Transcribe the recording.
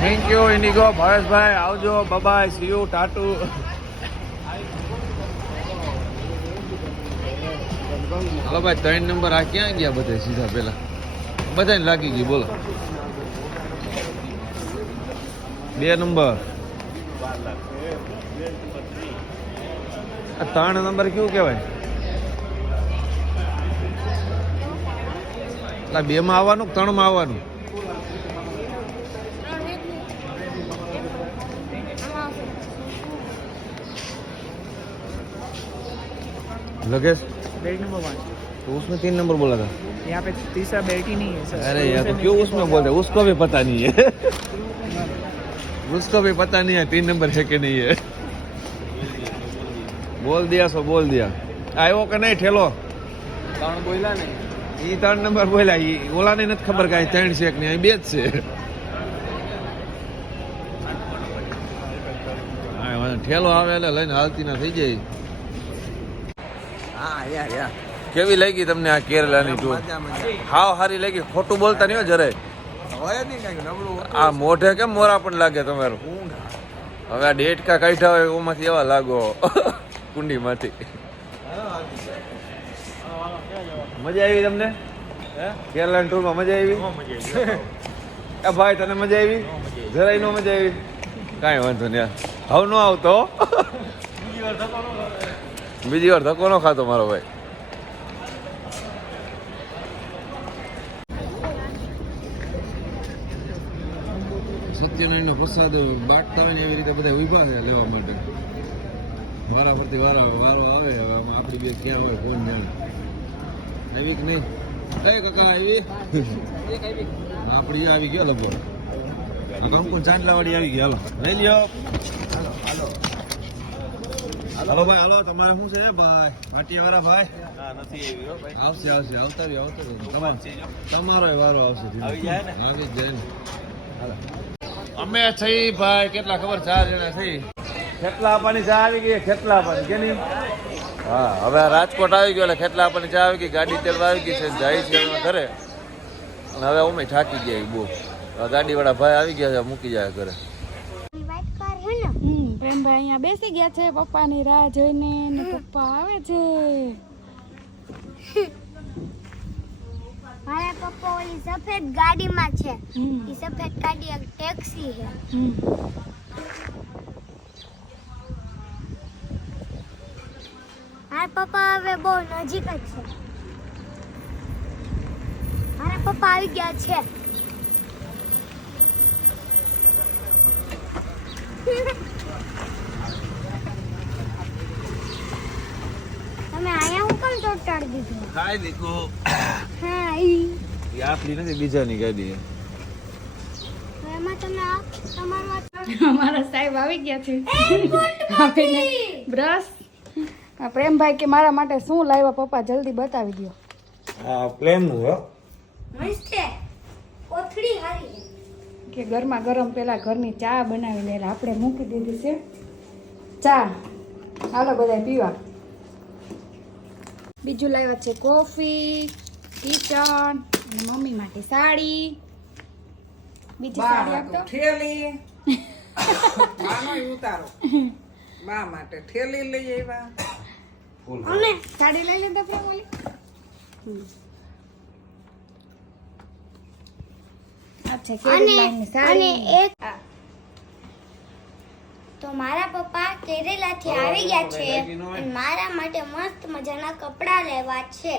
Thank you Indigo ભાવેશભાઈ આવજો. Bye bye see you tattoo hello ભાઈ, ત્રણ નંબર આ ક્યાં ગયા બધા સીધા પેલા? બધાને લાગી ગઈ બોલો. બે નંબર આ ત્રણ નંબર કેવું કહેવાય? એટલે બે માં આવવાનું ત્રણમાં આવવાનું? लगेज बेल्ट नंबर वन तो उसमें तीन नंबर बोला था यहाँ पे तीसरा बेल्ट ही नहीं है सर अरे यार तो क्यों उसमें बोल रहे उसको भी पता नहीं है उसको भी पता नहीं है तीन नंबर है कि नहीं है બોલ દિયા સો બોલ દિયા આવ્યો કે નહીં ઠેલો ત્રણ બોલ્યા ને ઈ ત્રણ નંબર બોલ્યા ઈ ઓલાને નથી ખબર કાંઈ ત્રણ છે કે નહીં અહીં બે જ છે હા, વાંધો નહીં. ઠેલો આવે એટલે લઈને હાલતી ના થઈ જાય હા યાર યાર કેવી લાગી તમને આ કેરલાની ટૂર હાવ હારી લાગી. ખોટું બોલતા નહીં જરાય. આ મોઢે કેમ મોરા પણ લાગે તમારું? હવે આ ડેટકા કાઢ્યા હોય એમાંથી એવા લાગો કુંડીમાંથી. મજા આવી તમને? કેરલા ટૂરમાં મજા આવી? એ ભાઈ તને મજા આવી? જરાય નો મજા આવી. કાંઈ વાંધો નહીં. હવે નો આવતો બીજી વાર ધક્કો નો ખાતો મારો ભાઈ. સત્યનારાયણનો પ્રસાદ બાટતા હોય ને એવી રીતે બધા ઊભા છે લેવા માટે. વારા ફરતી વારા વારો આવે, હવે આમાં આપણી બે ક્યાં હોય કોણ જાણે. આવી કે નહીં. એ કાકા, આવી. આપણી આવી ગયો લગભગ. આ કંકુ ચાંદલાવાડી આવી ગયા હાલો. લઈ લ્યો. હાલો. ભાઈ હાલો. તમારે શું છે? ભાઈ માટીવાળા ભાઈ? નથી એવી હો ભાઈ. આવશે આવશે. આવતા રહ્યો આવતા રહ્યો તમારો વારો આવશે આવી જાય ને? આવી જાય ને. અમે થઈ ભાઈ કેટલા ખબર ચાર જણા થઈ. ખેતલા આપવાની ચા આવી ગઈ ખેતલા આપવાની કે નહીં? હા હવે રાજકોટ આવી ગયો એટલે ખેતલા આપવાની ચા આવી ગઈ ગાડી તેલવા આવી ગઈ છે જાય છે ઘરે. અને હવે અમે થાકી ગયા બહુ. ગાડીવાળા ભાઈ આવી ગયા છે મૂકી જાય ઘરે. અહીંયા બેસી ગયા છે પપ્પાની રાહ જોઈને ને પપ્પા આવે છે. મારા પપ્પા ઓલી સફેદ ગાડીમાં છે. એ સફેદ ગાડી એક ટેક્સી છે. મારા પપ્પા હવે બહુ નજીક જ છે. મારા પપ્પા આવી ગયા છે. હું કેમ દીધું આપણી નથી બીજાની ગાડી અમારા સાહેબ આવી ગયા છે. આપીને બ્રશ. પ્રેમભાઈ કે મારા માટે શું લાવ્યા પપ્પા જલ્દી બતાવી દો આ પ્લેનનું હો. મસ્ત. છે કોથળી હારી. કે ગરમા ગરમ પેલા ઘરની ચા બનાવીને એટલે આપણે મૂકી દીધી છે. ચા. હાલો બધા પીવા. બીજું લાવ્યા છે કોફી કિચન અને મમ્મી માટે સાડી. બીજી સાડી આપતો? થેલી. માનો ઉતારો. બા માટે થેલી લઈ આવ્યા. અને સાડી લઈ લેતા પ્રેમ ઓલી. અચ્છા કેવી સાડી. એક તો મારા પપ્પા કેરેલાથી આવી ગયા છે મારા માટે મસ્ત મજાના કપડાં લેવા છે.